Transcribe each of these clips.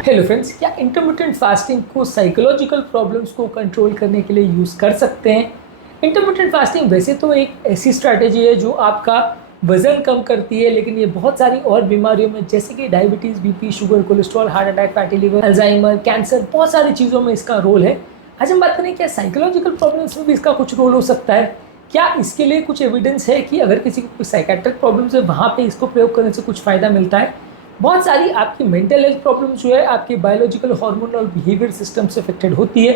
Hello friends, क्या intermittent fasting को psychological problems को कंट्रोल करने के लिए यूज़ कर सकते हैं? इंटरमिटेंट फास्टिंग वैसे तो एक ऐसी स्ट्रैटेजी है जो आपका वज़न कम करती है, लेकिन ये बहुत सारी और बीमारियों में जैसे कि diabetes, BP, sugar, cholesterol, heart attack, fatty liver, Alzheimer, cancer, बहुत सारी चीज़ों में इसका रोल है। आज हम बात करें क्या साइकोलॉजिकल प्रॉब्लम्स में भी इसका कुछ रोल हो सकता है? क्या इसके लिए कुछ एविडेंस है कि अगर किसी को कोई साइकेट्रिक प्रॉब्लम्स है वहाँ पे इसको प्रयोग करने से कुछ फ़ायदा मिलता है? बहुत सारी आपकी मेंटल हेल्थ प्रॉब्लम्स जो है आपके बायोलॉजिकल हार्मोन और बिहेवियर सिस्टम से अफेक्टेड होती है।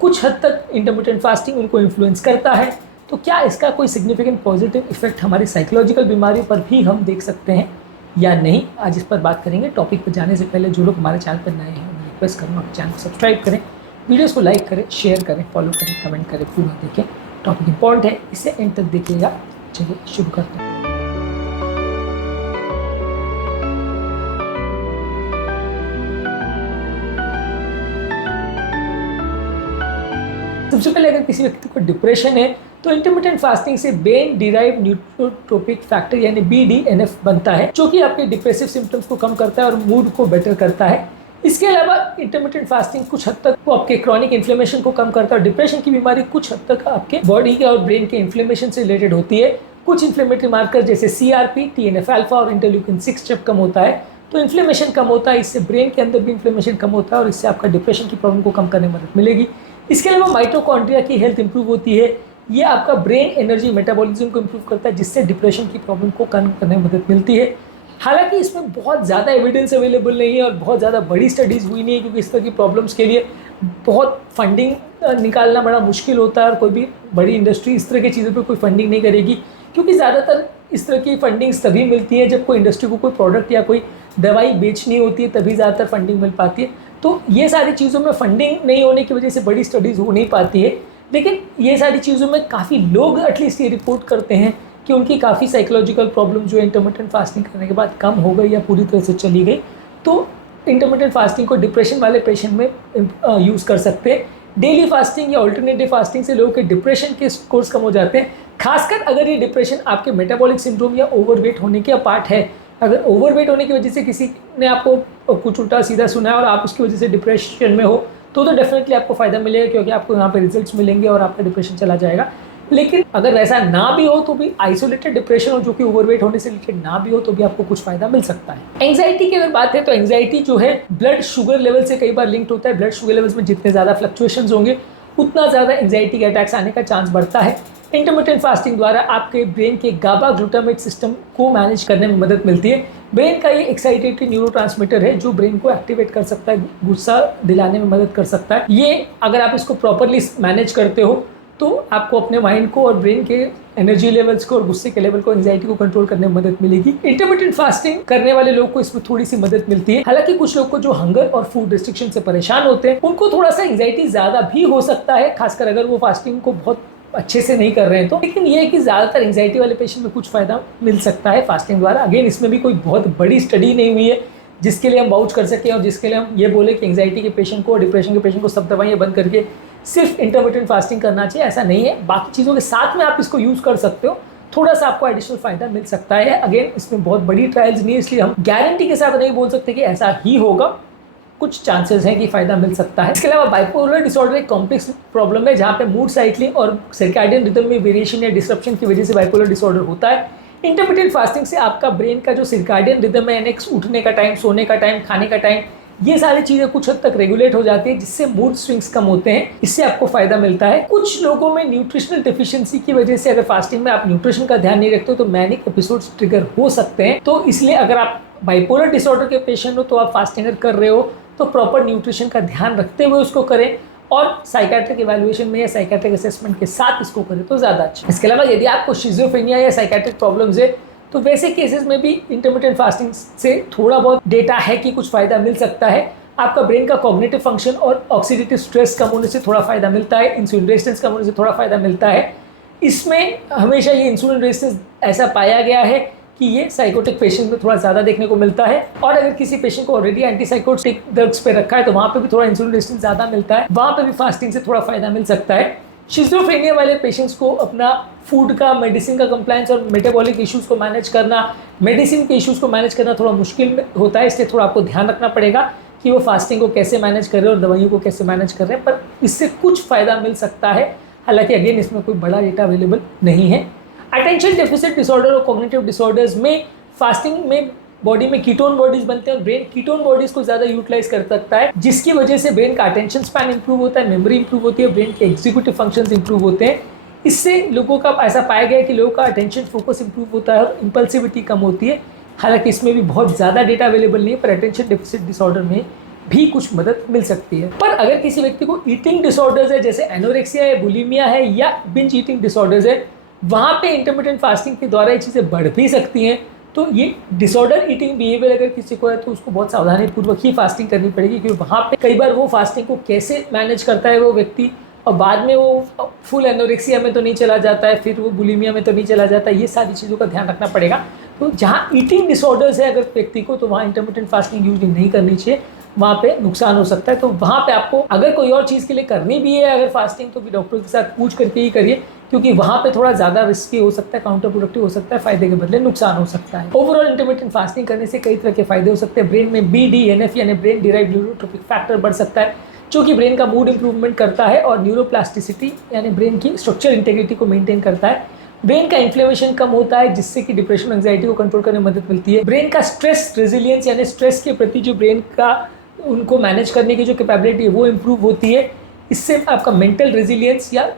कुछ हद तक इंटरमिटेंट फास्टिंग उनको इन्फ्लुएंस करता है। तो क्या इसका कोई सिग्निफिकेंट पॉजिटिव इफेक्ट हमारी साइकोलॉजिकल बीमारियों पर भी हम देख सकते हैं या नहीं? आज इस पर बात करेंगे। टॉपिक पर जाने से पहले जो लोग हमारे चैनल पर नए हैं मैं रिक्वेस्ट करूँगा कि चैनल को सब्सक्राइब करें, वीडियोज़ को लाइक करें, शेयर करें, फॉलो करें, कमेंट करें, पूरा देखें। टॉपिक इंपॉर्टेंट है, इसे एंड तक देखिएगा। चलिए शुरू करते हैं। सबसे पहले अगर किसी व्यक्ति को डिप्रेशन है तो इंटरमिटेंट फास्टिंग से ब्रेन डिराइव्ड न्यूरोट्रोपिक फैक्टर यानी BDNF बनता है, जो कि आपके डिप्रेसिव सिम्टम्स को कम करता है और मूड को बेटर करता है। इसके अलावा इंटरमिटेंट फास्टिंग कुछ हद तक वो आपके क्रॉनिक इन्फ्लेमेशन को कम करता है और डिप्रेशन की बीमारी कुछ हद तक आपके बॉडी के और ब्रेन के इन्फ्लेमेशन से रिलेटेड होती है। कुछ इन्फ्लेमेटरी मार्कर जैसे CRP, TNF अल्फा और इंटरल्यूकिन 6 जब कम होता है तो इन्फ्लेमेशन कम होता है, इससे ब्रेन के अंदर भी इन्फ्लेमेशन कम होता है और इससे आपका डिप्रेशन की प्रॉब्लम को कम करने में मदद मिलेगी। इसके अलावा माइटोकॉन्ड्रिया की हेल्थ इंप्रूव होती है। ये आपका ब्रेन एनर्जी मेटाबॉलिज्म को इंप्रूव करता है, जिससे डिप्रेशन की प्रॉब्लम को कम करने में मदद मिलती है। हालांकि इसमें बहुत ज़्यादा एविडेंस अवेलेबल नहीं है और बहुत ज़्यादा बड़ी स्टडीज़ हुई नहीं है, क्योंकि इस तरह की प्रॉब्लम्स के लिए बहुत फंडिंग निकालना बड़ा मुश्किल होता है और कोई भी बड़ी इंडस्ट्री इस तरह की चीज़ों पर कोई फंडिंग नहीं करेगी, क्योंकि ज़्यादातर इस तरह की फंडिंग्स तभी मिलती है जब कोई इंडस्ट्री को कोई प्रोडक्ट या कोई दवाई बेचनी होती है, तभी ज़्यादातर फंडिंग मिल पाती है। तो ये सारी चीज़ों में फंडिंग नहीं होने की वजह से बड़ी स्टडीज़ हो नहीं पाती है, लेकिन ये सारी चीज़ों में काफ़ी लोग एटलीस्ट ये रिपोर्ट करते हैं कि उनकी काफ़ी साइकोलॉजिकल प्रॉब्लम जो है इंटरमिटेंट फास्टिंग करने के बाद कम हो गई या पूरी तरह से चली गई। तो इंटरमिटेंट फास्टिंग को डिप्रेशन वाले पेशेंट में यूज़ कर सकते हैं। डेली फास्टिंग या ऑल्टरनेटिव फास्टिंग से लोगों के डिप्रेशन के स्कोर्स कम हो जाते हैं, खासकर अगर ये डिप्रेशन आपके मेटाबॉलिक सिंड्रोम या ओवरवेट होने के पार्ट है। अगर ओवरवेट होने की वजह से किसी ने आपको कुछ उल्टा सीधा सुना है और आप उसकी वजह से डिप्रेशन में हो तो डेफिनेटली आपको फ़ायदा मिलेगा, क्योंकि आपको यहाँ पे रिजल्ट्स मिलेंगे और आपका डिप्रेशन चला जाएगा। लेकिन अगर ऐसा ना भी हो तो भी आइसोलेटेड डिप्रेशन हो जो कि ओवरवेट होने से रिलेटेड ना भी हो तो भी आपको कुछ फ़ायदा मिल सकता है। एंग्जाइटी की अगर बात है तो एंग्जाइटी जो है ब्लड शुगर लेवल से कई बार लिंक्ड होता है। ब्लड शुगर लेवल्स में जितने ज़्यादा फ्लक्चुएशंस होंगे उतना ज़्यादा एंग्जाइटी के अटैक्स आने का चांस बढ़ता है। इंटरमिटेंट फास्टिंग द्वारा आपके ब्रेन के गाबा ग्लूटामेट सिस्टम को मैनेज करने में मदद मिलती है। ब्रेन का ये एक्साइटेटरी न्यूरोट्रांसमीटर है जो ब्रेन को एक्टिवेट कर सकता है, गुस्सा दिलाने में मदद कर सकता है। ये अगर आप इसको प्रॉपरली मैनेज करते हो तो आपको अपने माइंड को और ब्रेन के एनर्जी लेवल्स को और गुस्से के लेवल को, एंजाइटी को कंट्रोल करने में मदद मिलेगी। इंटरमिटेंट फास्टिंग करने वाले लोग को इसमें थोड़ी सी मदद मिलती है। हालांकि कुछ लोग को जो हंगर और फूड रिस्ट्रिक्शन से परेशान होते हैं उनको थोड़ा सा एंजाइटी ज़्यादा भी हो सकता है, खासकर अगर वो फास्टिंग को बहुत अच्छे से नहीं कर रहे हैं तो। लेकिन ये है कि ज़्यादातर एंजाइटी वाले पेशेंट में कुछ फ़ायदा मिल सकता है फास्टिंग द्वारा। अगेन इसमें भी कोई बहुत बड़ी स्टडी नहीं हुई है जिसके लिए हम वाउच कर सकें और जिसके लिए हम ये बोले कि एंजाइटी के पेशेंट को और डिप्रेशन के पेशेंट को सब दवाइयाँ बंद करके सिर्फ इंटरमिटेंट फास्टिंग करना चाहिए, ऐसा नहीं है। बाकी चीज़ों के साथ में आप इसको यूज़ कर सकते हो, थोड़ा सा आपको एडिशनल फायदा मिल सकता है। अगेन इसमें बहुत बड़ी ट्रायल्स नहीं है, इसलिए हम गारंटी के साथ नहीं बोल सकते कि ऐसा ही होगा। कुछ चांसेस हैं कि फ़ायदा मिल सकता है। इसके अलावा बाइपोलर डिसऑर्डर एक कॉम्प्लेक्स प्रॉब्लम है जहाँ पे मूड साइक्लिंग और सर्कैडियन रिदम में वेरिएशन या डिसरप्शन की वजह से बाइपोलर डिसऑर्डर होता है। इंटरमिटेंट फास्टिंग से आपका ब्रेन का जो सर्कैडियन रिदम है यानी उठने का टाइम, सोने का टाइम, खाने का टाइम, ये सारी चीज़ें कुछ हद तक रेगुलेट हो जाती है, जिससे मूड स्विंग्स कम होते हैं। इससे आपको फायदा मिलता है। कुछ लोगों में न्यूट्रिशनल डेफिशिएंसी की वजह से अगर फास्टिंग में आप न्यूट्रिशन का ध्यान नहीं रखते हो तो मैनिक एपिसोड्स ट्रिगर हो सकते हैं। तो इसलिए अगर आप बाइपोलर डिसऑर्डर के पेशेंट हो तो आप फास्टिंग अगर कर रहे हो तो प्रॉपर न्यूट्रिशन का ध्यान रखते हुए उसको करें और साइकेट्रिक इवैल्यूएशन में या साइकेट्रिक असेसमेंट के साथ इसको करें तो ज़्यादा अच्छा। इसके अलावा यदि आपको शिज़ोफ्रेनिया या साइकेट्रिक प्रॉब्लम्स है तो वैसे केसेस में भी इंटरमिटेंट फास्टिंग से थोड़ा बहुत डेटा है कि कुछ फ़ायदा मिल सकता है। आपका ब्रेन का कॉग्निटिव फंक्शन और ऑक्सीडेटिव स्ट्रेस कम होने से थोड़ा फ़ायदा मिलता है, इंसुलिन रेजिस्टेंस कम होने से थोड़ा फ़ायदा मिलता है। इसमें हमेशा ये इंसुलिन रेजिस्टेंस ऐसा पाया गया है कि ये साइकोटिक पेशेंट में थोड़ा ज़्यादा देखने को मिलता है, और अगर किसी पेशेंट को ऑलरेडी एंटीसाइकोटिक ड्रग्स पे रखा है तो वहाँ पे भी थोड़ा इंसुलिन रेजिस्टेंस ज़्यादा मिलता है, वहाँ पे भी फास्टिंग से थोड़ा फ़ायदा मिल सकता है। शिज़ोफ्रेनिया वाले पेशेंट्स को अपना फूड का, मेडिसिन का कंप्लायंस और मेटाबॉलिक इश्यूज़ को मैनेज करना, मेडिसिन के इश्यूज़ को मैनेज करना थोड़ा मुश्किल होता है, इसलिए थोड़ा आपको ध्यान रखना पड़ेगा। कि वो फास्टिंग को कैसे मैनेज कर रहे हैं और दवाइयों को कैसे मैनेज कर रहे हैं, पर इससे कुछ फ़ायदा मिल सकता है। हालांकि अगेन इसमें कोई बड़ा डेटा अवेलेबल नहीं है। अटेंशन डेफिसिट डिसऑर्डर और कॉग्निटिव डिसऑर्डर्स में फास्टिंग में बॉडी में कीटोन बॉडीज बनते हैं और ब्रेन कीटोन बॉडीज को ज़्यादा यूटिलाइज कर सकता है, जिसकी वजह से ब्रेन का अटेंशन स्पैन इंप्रूव होता है, मेमोरी इंप्रूव होती है, ब्रेन के एग्जीक्यूटिव फंक्शंस इंप्रूव होते हैं। इससे लोगों का ऐसा पाया गया है कि लोगों का अटेंशन फोकस इंप्रूव होता है और इंपल्सिविटी कम होती है। हालांकि इसमें भी बहुत ज़्यादा डेटा अवेलेबल नहीं है, पर अटेंशन डेफिसिट डिसऑर्डर में भी कुछ मदद मिल सकती है। पर अगर किसी व्यक्ति को ईटिंग डिसऑर्डर्स है, जैसे एनोरेक्सिया है, बुलिमिया है या बिंज ईटिंग डिसऑर्डर्स है, वहाँ पे इंटरमिटेंट फास्टिंग के द्वारा ये चीज़ें बढ़ भी सकती हैं। तो ये डिसऑर्डर ईटिंग बिहेवियर अगर किसी को है तो उसको बहुत सावधानी पूर्वक ही फास्टिंग करनी पड़ेगी, क्योंकि वहाँ पे कई बार वो फास्टिंग को कैसे मैनेज करता है वो व्यक्ति, और बाद में वो फुल एनोरेक्सिया में तो नहीं चला जाता है, फिर वो बुलिमिया में तो नहीं चला जाता है। ये सारी चीज़ों का ध्यान रखना पड़ेगा। तो जहाँ ईटिंग डिसऑर्डर्स है अगर व्यक्ति को, तो वहाँ इंटरमिटेंट फास्टिंग यूज नहीं करनी चाहिए, वहाँ पे नुकसान हो सकता है। तो वहाँ पे आपको अगर कोई और चीज़ के लिए करनी भी है अगर फास्टिंग, तो भी डॉक्टर के साथ पूछ करके ही करिए, क्योंकि वहाँ पे थोड़ा ज़्यादा रिस्की हो सकता है, काउंटर प्रोडक्टिव हो सकता है, फायदे के बदले नुकसान हो सकता है। ओवरऑल इंटरमिटेंट फास्टिंग करने से कई तरह के फायदे हो सकते हैं। ब्रेन में BDNF यानी ब्रेन डिराइव्ड न्यूरोट्रोपिक फैक्टर बढ़ सकता है, जो कि ब्रेन का मूड इंप्रूवमेंट करता है और न्यूरोप्लास्टिसिटी यानी ब्रेन की स्ट्रक्चर इंटेग्रिटी को मेंटेन करता है। ब्रेन का इन्फ्लेमेशन कम होता है, जिससे कि डिप्रेशन एंजाइटी को कंट्रोल करने में मदद मिलती है। ब्रेन का स्ट्रेस रेजिलियंस यानी स्ट्रेस के प्रति जो ब्रेन का उनको मैनेज करने की जो कैपेबिलिटी है वो इम्प्रूव होती है। इससे आपका मेंटल रेजिलियंस या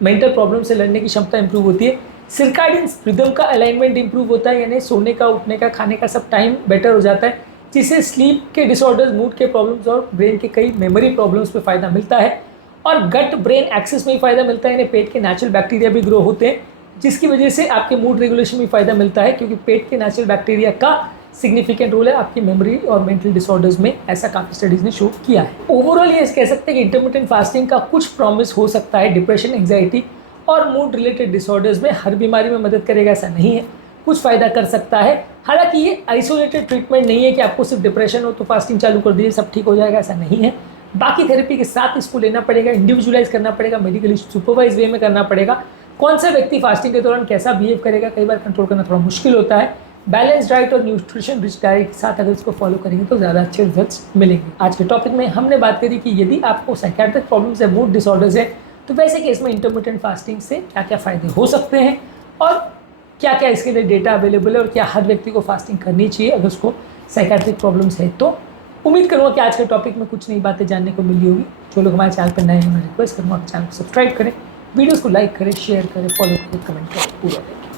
मेंटल प्रॉब्लम से लड़ने की क्षमता इंप्रूव होती है। सर्काडियन रिदम का अलाइनमेंट इंप्रूव होता है, यानी सोने का, उठने का, खाने का सब टाइम बेटर हो जाता है, जिससे स्लीप के डिसऑर्डर्स, मूड के प्रॉब्लम्स और ब्रेन के कई मेमोरी प्रॉब्लम्स पे फ़ायदा मिलता है। और गट ब्रेन एक्सेस में भी फ़ायदा मिलता है, यानी पेट के नेचुरल बैक्टीरिया भी ग्रो होते हैं, जिसकी वजह से आपके मूड रेगुलेशन में फ़ायदा मिलता है, क्योंकि पेट के नेचुरल बैक्टीरिया का सिग्निफिकेंट रोल है आपकी मेमोरी और मेंटल डिसऑर्डर्स में, ऐसा काफ़ी स्टडीज़ ने शो किया है। ओवरऑल ये कह सकते हैं कि इंटरमिटेंट फास्टिंग का कुछ प्रॉमिस हो सकता है डिप्रेशन, एंजाइटी और मूड रिलेटेड डिसऑर्डर्स में। हर बीमारी में मदद करेगा ऐसा नहीं है, कुछ फ़ायदा कर सकता है। हालांकि ये आइसोलेटेड ट्रीटमेंट नहीं है कि आपको सिर्फ डिप्रेशन हो तो फास्टिंग चालू कर दीजिए सब ठीक हो जाएगा, ऐसा नहीं है। बाकी थेरेपी के साथ इसको लेना पड़ेगा, इंडिविजुअलाइज करना पड़ेगा, मेडिकली सुपरवाइज वे में करना पड़ेगा। कौन सा व्यक्ति फास्टिंग के दौरान कैसा बिहेव करेगा कई बार कंट्रोल करना थोड़ा मुश्किल होता है। बैलेंस डाइट और न्यूट्रिशन रिच डाइट के साथ अगर इसको फॉलो करेंगे तो ज़्यादा अच्छे रिजल्ट्स मिलेंगे। आज के टॉपिक में हमने बात करी कि यदि आपको साइकियाट्रिक प्रॉब्लम्स है, मूड डिसऑर्डर्स है, तो वैसे केस में इंटरमिटेंट फास्टिंग से क्या क्या फ़ायदे हो सकते हैं और क्या क्या इसके लिए डेटा अवेलेबल है, और क्या हर व्यक्ति को फास्टिंग करनी चाहिए अगर उसको साइकियाट्रिक प्रॉब्लम्स है। तो उम्मीद करूँगा कि आज के टॉपिक में कुछ नई बातें जानने को मिली होगी। जो लोग हमारे चैनल पर नए हैं मैं रिक्वेस्ट करूँगा चैनल को सब्सक्राइब करें, वीडियोज़ को लाइक करें, शेयर करें, फॉलो करें, कमेंट करें, पूरा करें।